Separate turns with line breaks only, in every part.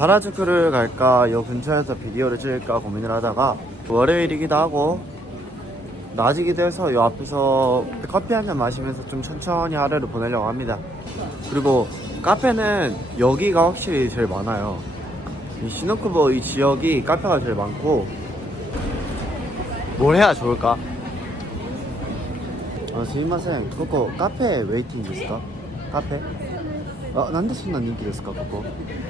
하라주쿠를 갈까 요 근처에서 비디오를 찍을까 고민을 하다가 월요일이기도 하고 낮이기도 해서 요 앞에서 커피 한 잔 마시면서 좀 천천히 하루를 보내려고 합니다. 그리고 카페는 여기가 확실히 제일 많아요. 이 시노쿠보 이 지역이 카페가 제일 많고 뭘 해야 좋을까? 아, すいませんここカフェウェイティングですかカフェあなんでそんな人気ですかここ
可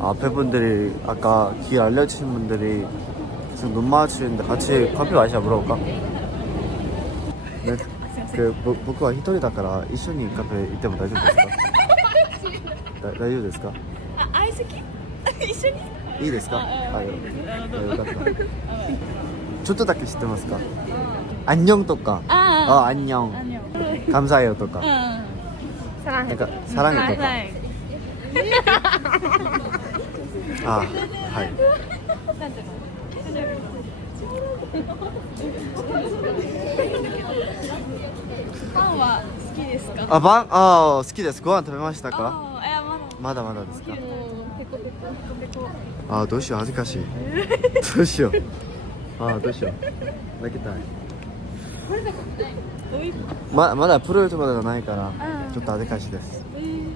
앞에 분들이 아까 길 알려주신 분들이 지금 눈 마주치는데 같이 커피 마시자 물어볼까? 네, 그 보- 僕は一人だから一緒にカフェ行っても大丈夫ですかだ大丈夫ですか
あ相席一緒に
いいですかあよよかったちょっとだけ知ってますか안녕とか
あ
あ안녕
あにょ
감사해요 とか
うんさら
なんか사랑해とか
はい
あはい。
パンは好きですか？
あばんあ好きです。ご飯食べましたか？
あーいやまだ。
まだまだですか？
ペコペコ。ペコペコ
あどうしよう恥ずかしい。どうしよう。あどうしよう。泣きたい。
どうい？う
ままだプロユーチューバーがないから
あ
ちょっと恥ずかしいです。
うん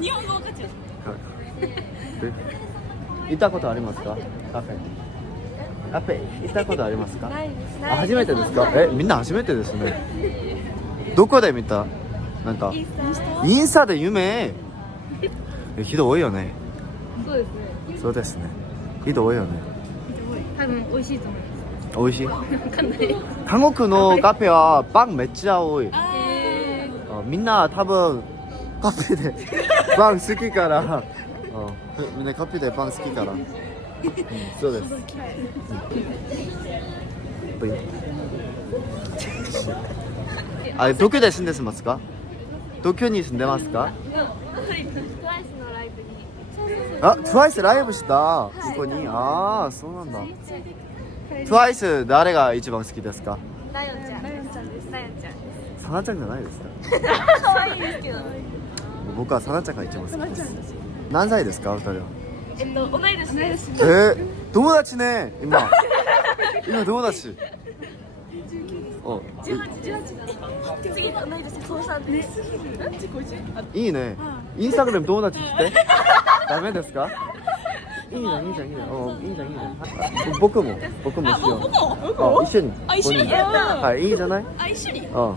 日本語分かっちゃう
行ったことありますか？カフェカフェ行ったことありますか？
ないです。
あ初めてですか？えみんな初めてですね。どこで見た？なんか。
インスタ？
で夢？え人多いよね。
そうですね。
そうですね。人多いよね。
多分美味しいと思います。
美味しい？韓国のカフェはパンめっちゃ多い。
え
あみんな多分カフェで パン好きから。あみんなカフェでパン好きから、うん、そうです、うん。あ東京で住んでますか？東京に住んでますか
？TWICE のライブに
あ TWICE ライブした？ここに？ああそうなんだ。TWICE 誰が一番好きですか？
ラヨンちゃん。ラヨンちゃんです。ラヨンちゃん。で
サナちゃんじゃないですか。
す可愛いですけど。
僕はサナちゃんが一番好きです。何歳ですかお二人は？
えっと同い年です。
えー、友達ね今。今友達。お
十八十八次同い年高三です。
いいね。インスタグラム友達来て？ダメですか？いいじゃんいいじゃんいいじゃん。おいいじゃんいいじゃん。あ僕も僕もしよ。うあ一緒に。
あ一緒にやった
はいいいじゃない？
あ一緒に？
うん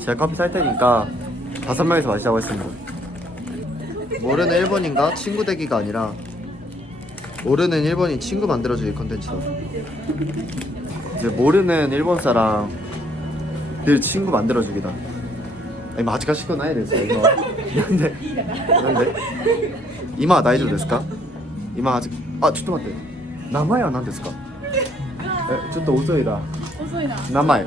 제가 커피 살 테니까 다 다섯 명이서 마시자고 했습니다. 모르는 일본인가 친구 되기가 아니라 모르는 일본인 친구 만들어주기 컨텐츠다. 이제 모르는 일본 사람 늘 친구 만들어주기다. 아니 뭐 아직 시고 나야 됐어 이거. 근데 근데 이마 나이도 ですか? 이마 아직 아ちょっと待って名前は何ですか?えちょっと遅いな
遅いな
名前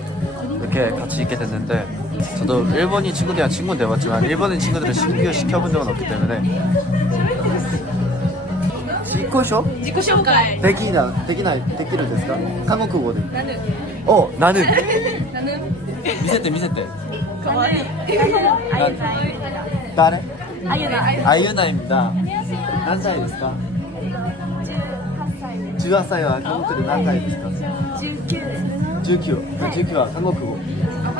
이렇게 같이 있게 됐는데 저도 일본인 친구들이랑 친구 돼봤지만 일본인 친구들을 신규 시켜본 적은 없기 때문에 지코쇼?
自己紹介
대기나 대기나 대기를 됐을까? 한국어로
なぬ
어 나는
なぬ
미세때 미세때
かわいいあゆな
나래
あゆな
아유나입니다. 몇 살 ですか? 18歳は韓国で何歳ですか
19です
19 19は韓国語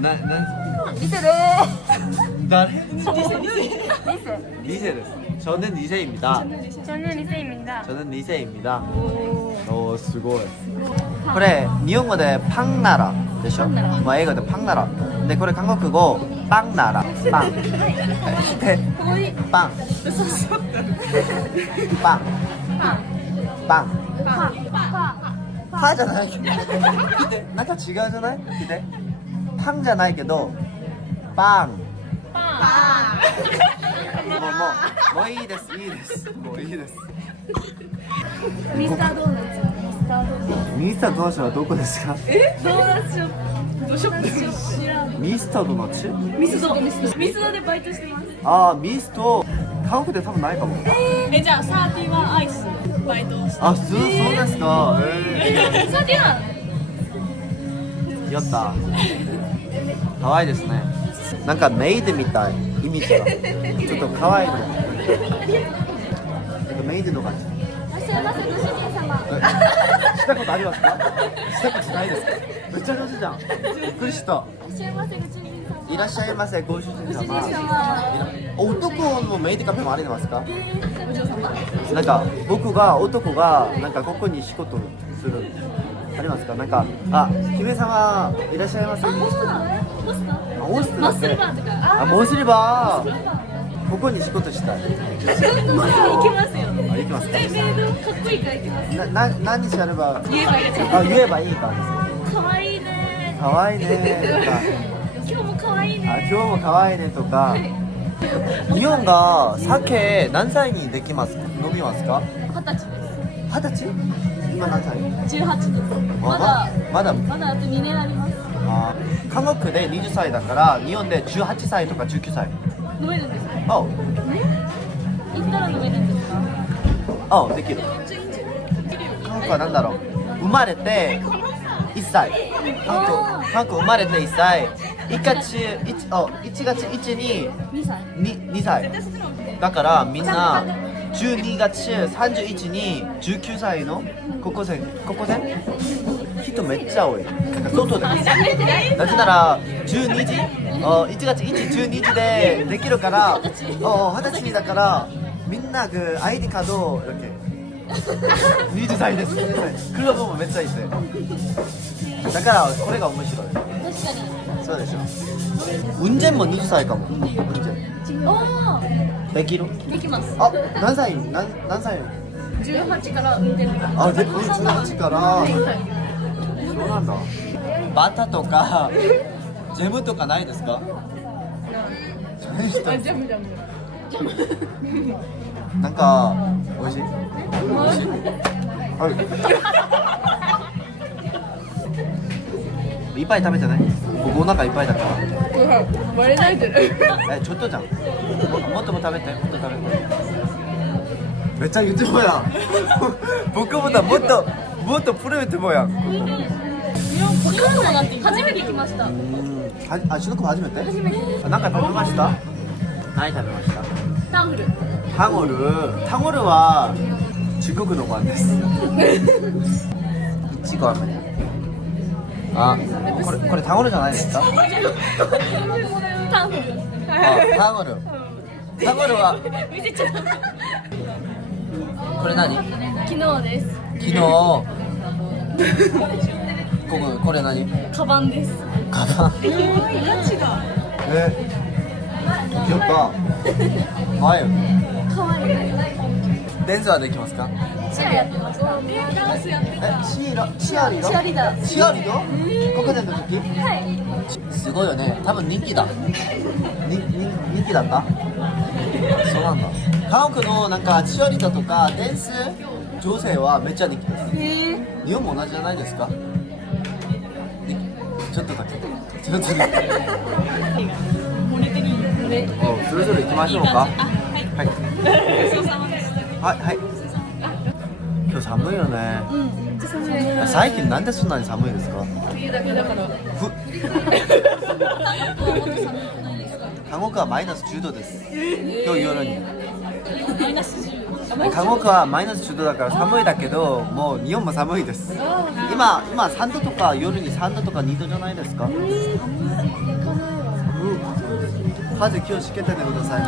なな
리세네
誰
리세
리세 です 저는 리세입니다
저는 리세입니다
저는 리세입니다
오.
오, すごいこれ日本語でパンナラでしょ
パンナラ
まあ英語でパンナラでこれ韓国語パンナラパンで
かわいい
パン
嘘嘘
パン
パン
パン
パンパン
パンじゃない。見てなんか違うじゃない？見てパンじゃないけどパン。
パ
もうもうもういいですいいです。もういいです。
ンミスタードーナツ。ミスタードーナツ
ミスタードーナツはどこですか？
ドーナツショップ。ドショップ。知らん
ミスタードーナツ？
ミスド。ミスドでバイトしてます
ああミスト。韓国で多分ないかも。
えじゃあサーティワンアイスバイトして。
あそうそうですか。え
サーティワン
ー、やった。可愛いですね。なんかメイドみたい。イメージが。ちょっと可愛いの。なんかメイドの感じ。
いらっしゃいませご主人様。
えしたことありますか？したことないですか？めっちゃ上手じゃん。びっくりした。
いらっしゃいませご主人様
いらっしゃいませご主人様。
様
男のメイドカフェもありますか？なんか僕が男がなんかここに仕事する。ありますか？なんかあ姫様いらっしゃいませ
あホスト。だホスト
あホストだあモンスリバーここに仕事したい。
行きますよ。
あ行きます
メイドかっこいいから行きます。
なな何日あれば？
言えばいい
あ言えばいいか。です
かわいいね
かわいいねあ
ね。
今日もかわいいねとか。日本が酒何歳にできます？か飲みますか？
二十歳です。
二十歳？今何歳
？18です。
あ
まだ
まだ？
まだあと2年あります。
あ韓国で20歳だから日本で18歳とか19歳。
飲めるんですか？
あ
行ったら飲めるんですか？
あできる。韓国は何だろう。生まれて1歳。韓国生まれて1歳1月1あ一月1に
2歳。
だからみんな12月31に19歳の高校生高校生？人めっちゃ多い。外でなぜなら12時あ1月112時でできるから
二十歳
だからみんな ID カードを二十歳です。車もめっちゃいいです。だからこれが面白い。
確かに。
そうでしょ。運転も二十歳かも。運転。できる？
できます。
あ、何歳？何何歳？
十八から運転。
あ、で十八から。そうなんだ。バタとかジェムとかないですか？
ジェムジェム。
なんか美味しい？は いいっぱい食べてない？ここお腹いっぱいだから
ないてる。
えちょっとじゃん。ももっとも食べてもっと食べて。めっちゃ言ってもやん。僕もだもっともっとプレーってもやん。
初めて来ました。
はあしのくも初めて？あなんか食べました？何食べました？
タンフル。
タゴル。タゴルは中国のご飯です。い。ちご飴あこれこれタゴルじゃないですか？
タンフル
あタゴル。タゴル。は？
見せちゃった。
これ何？
昨日です。
昨日？こここれ何？
カバンです。
カバン。
ガチが
え？やった。前よ
かわいい
レンズはできますか？
チアやってましたダンスやって
えシーラシアリド
チアリーダー
シアリドここでの時？
はい。
すごいよね。多分人気だ。にに人気だったそうなんだ。韓国のなんかチアリーダーとかダンス女性はめっちゃ人気です。
へえ。
日本も同じじゃないですか？にちょっとだけ。ちょっとだけ。おそれぞれ行きましょうか。はい。
ごちそうさま。でした
はいはい。今日寒いよね。
うん。
最近なんでそんなに寒いですか？
冬だけだから。
ふ。韓国はマイナス10度です。今日夜に。
マイナス10
韓国はマイナス10度だから寒いだけどもう日本も寒いです。今今3度とか夜に3度とか2度じゃないですか？寒い。風気をつけててくださいね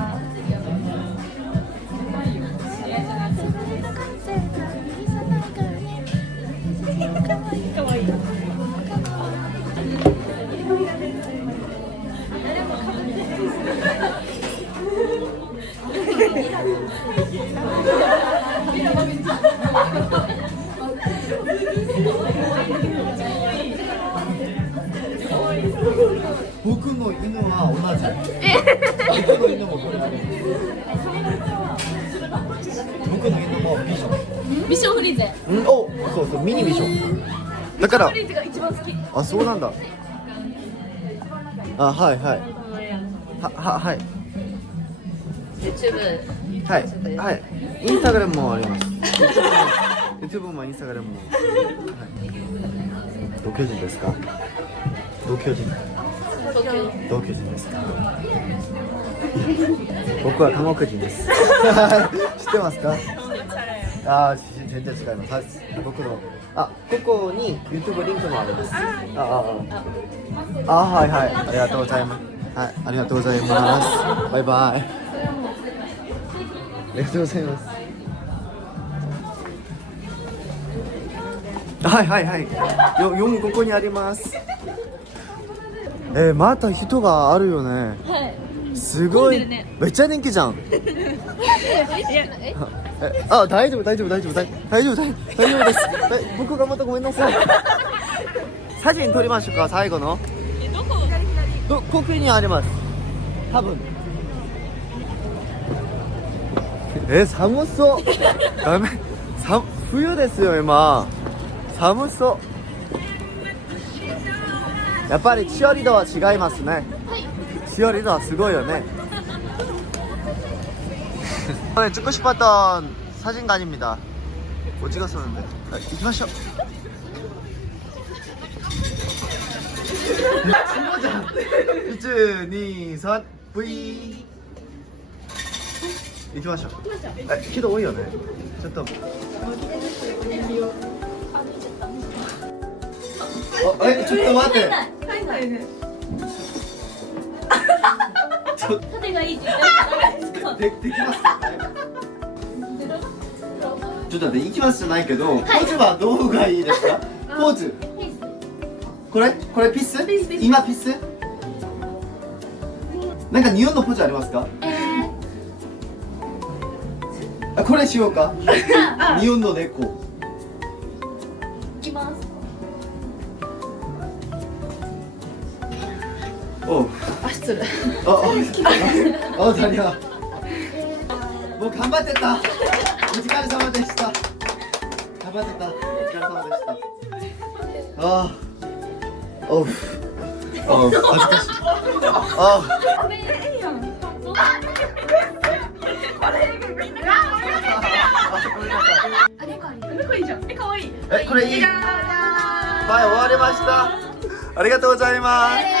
僕の犬は同じ。僕の犬もこれある僕の犬もビジョ
ミッションフリーゼ。
ンん。おそうそうミニビジョンだから。あそうなんだ。あはいはい。はははい。
YouTube
はいはい。インスタグラムもあります。YouTube もインスタグラムも、はい、同居人ですか？同居人。同居人ですか？僕は韓国人です。知ってますか？ああ全然違いますはい僕の。あここに YouTube リンクもあります。ああああ。はいはい。ありがとうございます。はいありがとうございます。バイバイ。ありがとうございます。はいはいはい。よ4ここにあります。えー、また人があるよね。
はい。
すごい、
ね。
めっちゃ人気じゃん。
え、
えあ大丈夫大丈夫大丈夫大大丈夫大大丈夫です。え僕がまたごめんなさい。写真撮りましょうか最後の。
えどこ？
どここにあります。多分。え寒そう。ダメ。さ冬ですよ今。寒そう。やっぱりチアリードは違いますね チアリードはすごいよね네, 찍고 싶었던 사진관입니다. 못 찍었었는데. 아, 이기마쇼. 친구자. 이즈, 니, 선, V. 이기마쇼. 아, 키도 오이요네. 저 또. 어, 에, 좀待って
はいはいね
縦がいいって言ったらで
でできますかちょっと待って、行きますじゃないけど、ポーズはどうがいいですか？ポーズ。これ？これピス？今ピス？なんか日本のポーズありますか？あこれしようか。日本の猫
あ失礼
あ、あ、あ、ダニア。もう頑張ってた。お疲れ様でした。頑張ってた。お疲れ様でした。ああ。おう。おう、恥ずかしい。ああ
猫いいじゃんえ可愛い
あ。え、これいい。はい、終わりました。ありがとうございます。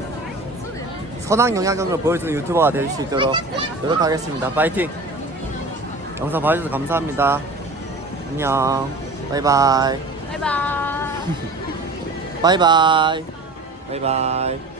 선한 영향력을 보여주는 유튜버가 될 수 있도록 노력하겠습니다. 파이팅! 영상 봐주셔서 감사합니다. 안녕. 바이바이.
바이바이.
바이바이. 바이바이.